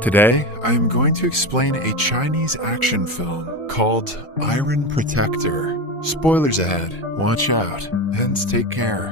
Today, I am going to explain a Chinese action film called Iron Protector. Spoilers ahead, watch out, and take care.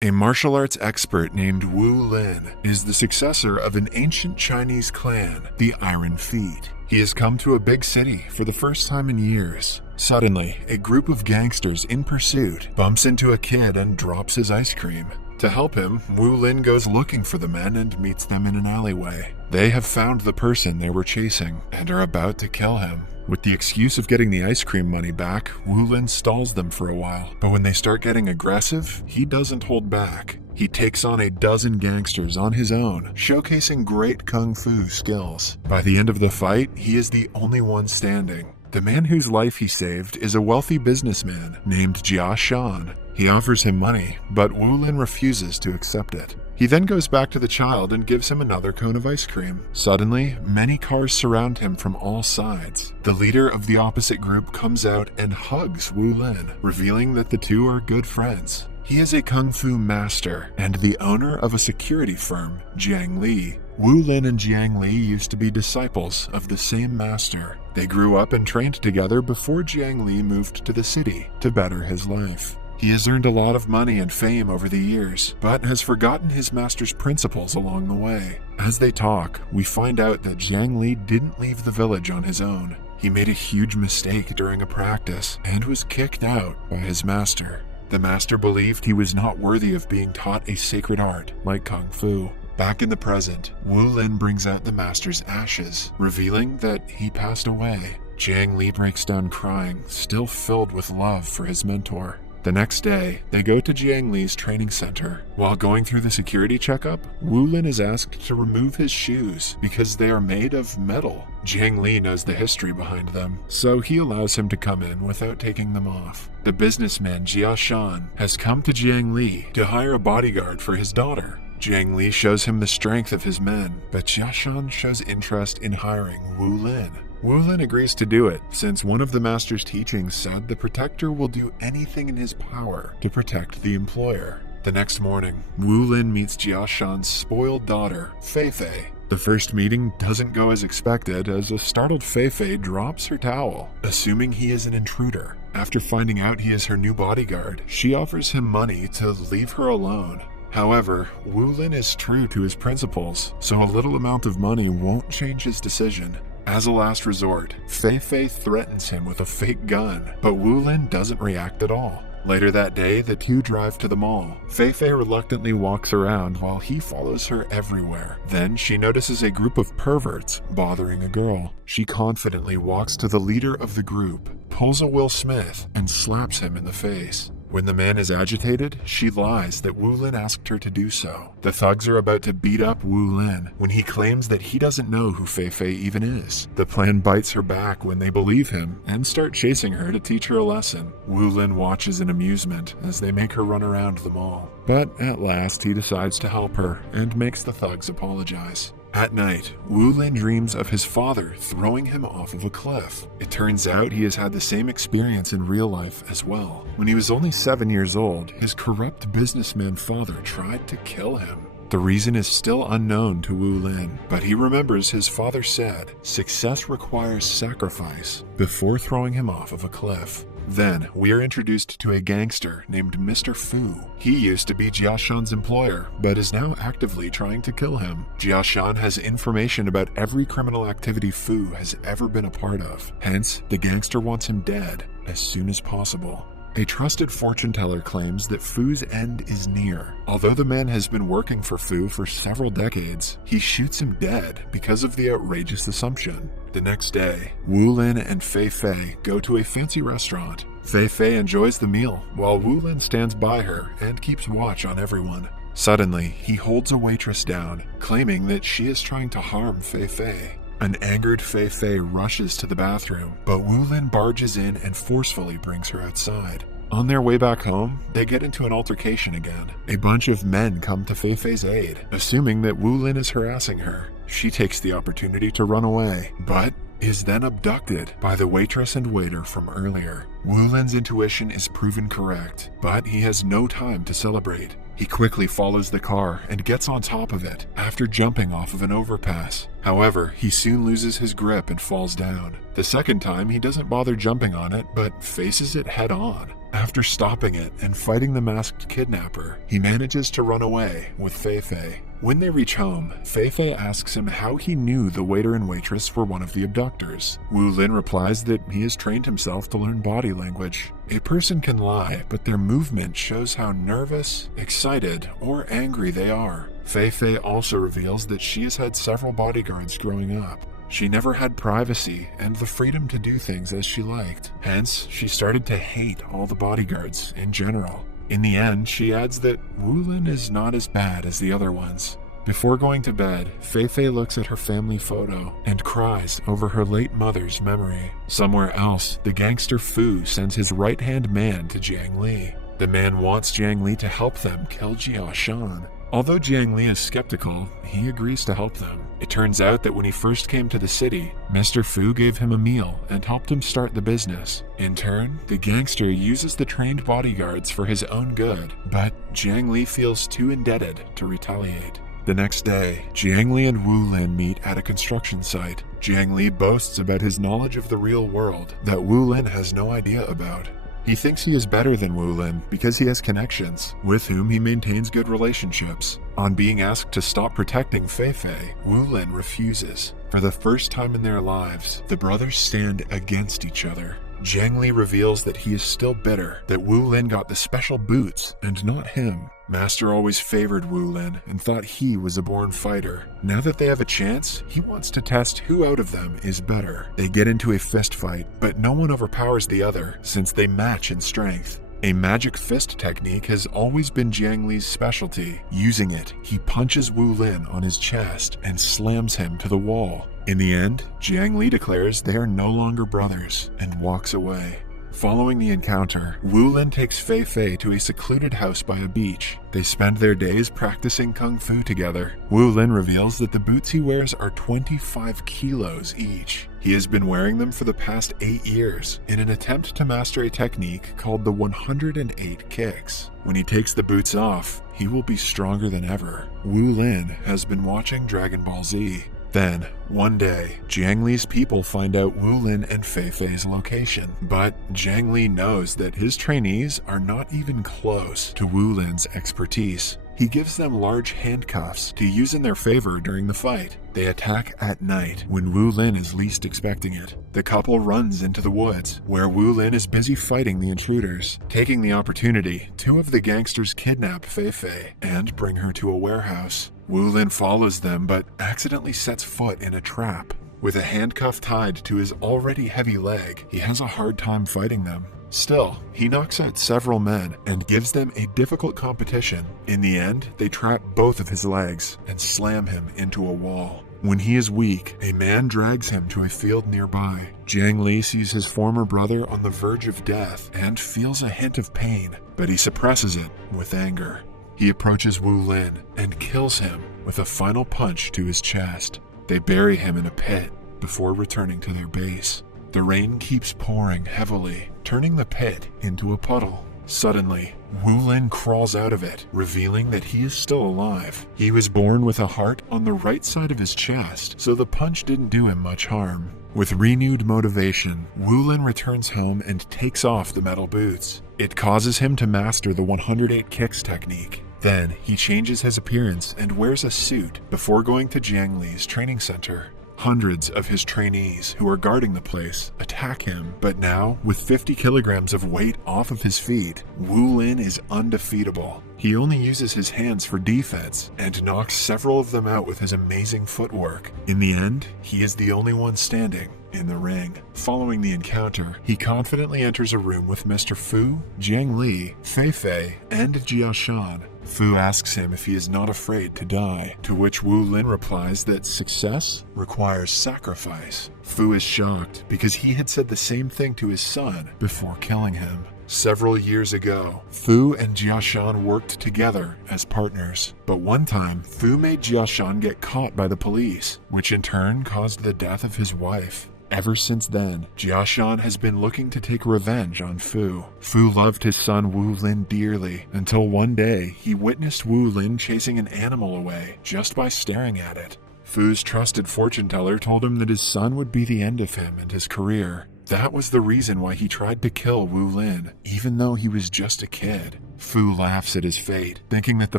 A martial arts expert named Wu Lin is the successor of an ancient Chinese clan, the Iron Feet. He has come to a big city for the first time in years. Suddenly, a group of gangsters in pursuit bumps into a kid and drops his ice cream. To help him, Wu Lin goes looking for the men and meets them in an alleyway. They have found the person they were chasing and are about to kill him. With the excuse of getting the ice cream money back, Wu Lin stalls them for a while, but when they start getting aggressive, he doesn't hold back. He takes on a dozen gangsters on his own, showcasing great kung fu skills. By the end of the fight, he is the only one standing. The man whose life he saved is a wealthy businessman named Jia Shan. He offers him money, but Wu Lin refuses to accept it. He then goes back to the child and gives him another cone of ice cream. Suddenly, many cars surround him from all sides. The leader of the opposite group comes out and hugs Wu Lin, revealing that the two are good friends. He is a kung fu master and the owner of a security firm, Jiang Li. Wu Lin and Jiang Li used to be disciples of the same master. They grew up and trained together before Jiang Li moved to the city to better his life. He has earned a lot of money and fame over the years, but has forgotten his master's principles along the way. As they talk, we find out that Jiang Li didn't leave the village on his own. He made a huge mistake during a practice and was kicked out by his master. The master believed he was not worthy of being taught a sacred art like kung fu. Back in the present, Wu Lin brings out the master's ashes, revealing that he passed away. Jiang Li breaks down crying, still filled with love for his mentor. The next day, they go to Jiang Li's training center. While going through the security checkup, Wu Lin is asked to remove his shoes because they are made of metal. Jiang Li knows the history behind them, so he allows him to come in without taking them off. The businessman Jia Shan has come to Jiang Li to hire a bodyguard for his daughter. Jiang Li shows him the strength of his men, but Jia Shan shows interest in hiring Wu Lin. Wu Lin agrees to do it, since one of the master's teachings said the protector will do anything in his power to protect the employer. The next morning, Wu Lin meets Jia Shan's spoiled daughter, Fei Fei. The first meeting doesn't go as expected, as a startled Fei Fei drops her towel, assuming he is an intruder. After finding out he is her new bodyguard, she offers him money to leave her alone. However, Wu Lin is true to his principles, so a little amount of money won't change his decision. As a last resort, Fei Fei threatens him with a fake gun, but Wu Lin doesn't react at all. Later that day, the two drive to the mall. Fei Fei reluctantly walks around while he follows her everywhere. Then she notices a group of perverts bothering a girl. She confidently walks to the leader of the group, pulls a Will Smith, and slaps him in the face. When the man is agitated, she lies that Wu Lin asked her to do so. The thugs are about to beat up Wu Lin when he claims that he doesn't know who Fei Fei even is. The plan bites her back when they believe him and start chasing her to teach her a lesson. Wu Lin watches in amusement as they make her run around the mall. But at last he decides to help her and makes the thugs apologize. At night, Wu Lin dreams of his father throwing him off of a cliff. It turns out he has had the same experience in real life as well. When he was only 7 years old, his corrupt businessman father tried to kill him. The reason is still unknown to Wu Lin, but he remembers his father said, "Success requires sacrifice," before throwing him off of a cliff. Then, we are introduced to a gangster named Mr. Fu. He used to be Jia Shan's employer, but is now actively trying to kill him. Jia Shan has information about every criminal activity Fu has ever been a part of. Hence, the gangster wants him dead as soon as possible. A trusted fortune teller claims that Fu's end is near. Although the man has been working for Fu for several decades, he shoots him dead because of the outrageous assumption. The next day, Wu Lin and Fei Fei go to a fancy restaurant. Fei Fei enjoys the meal, while Wu Lin stands by her and keeps watch on everyone. Suddenly, he holds a waitress down, claiming that she is trying to harm Fei Fei. An angered Fei Fei rushes to the bathroom, but Wu Lin barges in and forcefully brings her outside. On their way back home, they get into an altercation again. A bunch of men come to Fei Fei's aid, assuming that Wu Lin is harassing her. She takes the opportunity to run away, but is then abducted by the waitress and waiter from earlier. Wu Lin's intuition is proven correct, but he has no time to celebrate. He quickly follows the car and gets on top of it after jumping off of an overpass. However, he soon loses his grip and falls down. The second time, he doesn't bother jumping on it, but faces it head on. After stopping it and fighting the masked kidnapper, he manages to run away with Fei-Fei. When they reach home, Fei-Fei asks him how he knew the waiter and waitress were one of the abductors. Wu Lin replies that he has trained himself to learn body language. A person can lie, but their movement shows how nervous, excited, or angry they are. Fei-Fei also reveals that she has had several bodyguards growing up. She never had privacy and the freedom to do things as she liked. Hence, she started to hate all the bodyguards in general. In the end, she adds that Wu Lin is not as bad as the other ones. Before going to bed, Fei-Fei looks at her family photo and cries over her late mother's memory. Somewhere else, the gangster Fu sends his right-hand man to Jiang Li. The man wants Jiang Li to help them kill Jia Shan. Although Jiang Li is skeptical, he agrees to help them. It turns out that when he first came to the city, Mr. Fu gave him a meal and helped him start the business. In turn, the gangster uses the trained bodyguards for his own good, but Jiang Li feels too indebted to retaliate. The next day, Jiang Li and Wu Lin meet at a construction site. Jiang Li boasts about his knowledge of the real world that Wu Lin has no idea about. He thinks he is better than Wu Lin because he has connections, with whom he maintains good relationships. On being asked to stop protecting Fei-Fei, Wu Lin refuses. For the first time in their lives, the brothers stand against each other. Jiang Li reveals that he is still bitter that Wu Lin got the special boots and not him. Master always favored Wu Lin and thought he was a born fighter. Now that they have a chance, he wants to test who out of them is better. They get into a fist fight, but no one overpowers the other since they match in strength. A magic fist technique has always been Jiang Li's specialty. Using it, he punches Wu Lin on his chest and slams him to the wall. In the end, Jiang Li declares they are no longer brothers and walks away. Following the encounter, Wu Lin takes Fei-Fei to a secluded house by a beach. They spend their days practicing kung fu together. Wu Lin reveals that the boots he wears are 25 kilos each. He has been wearing them for the past 8 years in an attempt to master a technique called the 108 kicks. When he takes the boots off, he will be stronger than ever. Wu Lin has been watching Dragon Ball Z. Then, one day, Jiang Li's people find out Wu Lin and Fei-Fei's location, but Jiang Li knows that his trainees are not even close to Wu Lin's expertise. He gives them large handcuffs to use in their favor during the fight. They attack at night when Wu Lin is least expecting it. The couple runs into the woods, where Wu Lin is busy fighting the intruders. Taking the opportunity, 2 of the gangsters kidnap Fei-Fei and bring her to a warehouse. Wu Lin follows them but accidentally sets foot in a trap. With a handcuff tied to his already heavy leg, he has a hard time fighting them. Still, he knocks out several men and gives them a difficult competition. In the end, they trap both of his legs and slam him into a wall. When he is weak, a man drags him to a field nearby. Jiang Li sees his former brother on the verge of death and feels a hint of pain, but he suppresses it with anger. He approaches Wu Lin and kills him with a final punch to his chest. They bury him in a pit before returning to their base. The rain keeps pouring heavily, turning the pit into a puddle. Suddenly, Wu Lin crawls out of it, revealing that he is still alive. He was born with a heart on the right side of his chest, so the punch didn't do him much harm. With renewed motivation, Wu Lin returns home and takes off the metal boots. It causes him to master the 108 kicks technique. Then, he changes his appearance and wears a suit before going to Jiang Li's training center. Hundreds of his trainees who are guarding the place attack him, but now, with 50 kilograms of weight off of his feet, Wu Lin is undefeatable. He only uses his hands for defense and knocks several of them out with his amazing footwork. In the end, he is the only one standing in the ring. Following the encounter, he confidently enters a room with Mr. Fu, Jiang Li, Fei-Fei, and Jia Shan. Fu asks him if he is not afraid to die, to which Wu Lin replies that success requires sacrifice. Fu is shocked because he had said the same thing to his son before killing him. Several years ago, Fu and Jia Shan worked together as partners. But one time, Fu made Jia Shan get caught by the police, which in turn caused the death of his wife. Ever since then, Jiashan has been looking to take revenge on Fu. Fu loved his son Wu Lin dearly, until one day he witnessed Wu Lin chasing an animal away just by staring at it. Fu's trusted fortune teller told him that his son would be the end of him and his career. That was the reason why he tried to kill Wu Lin, even though he was just a kid. Fu laughs at his fate, thinking that the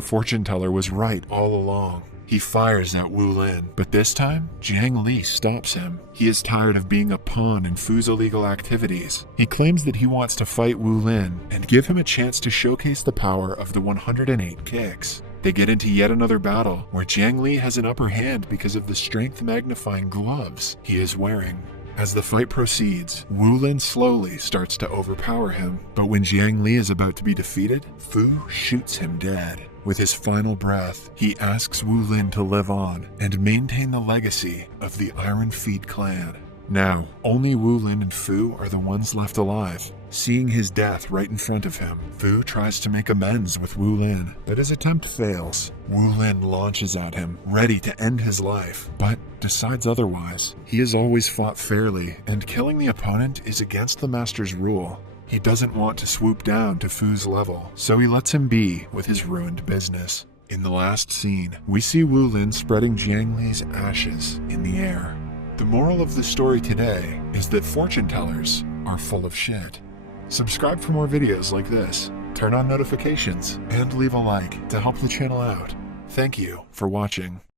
fortune teller was right all along. He fires at Wu Lin, but this time, Jiang Li stops him. He is tired of being a pawn in Fu's illegal activities. He claims that he wants to fight Wu Lin and give him a chance to showcase the power of the 108 kicks. They get into yet another battle, where Jiang Li has an upper hand because of the strength-magnifying gloves he is wearing. As the fight proceeds, Wu Lin slowly starts to overpower him, but when Jiang Li is about to be defeated, Fu shoots him dead. With his final breath, he asks Wu Lin to live on and maintain the legacy of the Iron Feet clan. Now, only Wu Lin and Fu are the ones left alive. Seeing his death right in front of him, Fu tries to make amends with Wu Lin, but his attempt fails. Wu Lin launches at him, ready to end his life, but decides otherwise. He has always fought fairly, and killing the opponent is against the master's rule. He doesn't want to swoop down to Fu's level, so he lets him be with his ruined business. In the last scene, we see Wu Lin spreading Jiang Li's ashes in the air. The moral of the story today is that fortune tellers are full of shit. Subscribe for more videos like this, turn on notifications, and leave a like to help the channel out. Thank you for watching.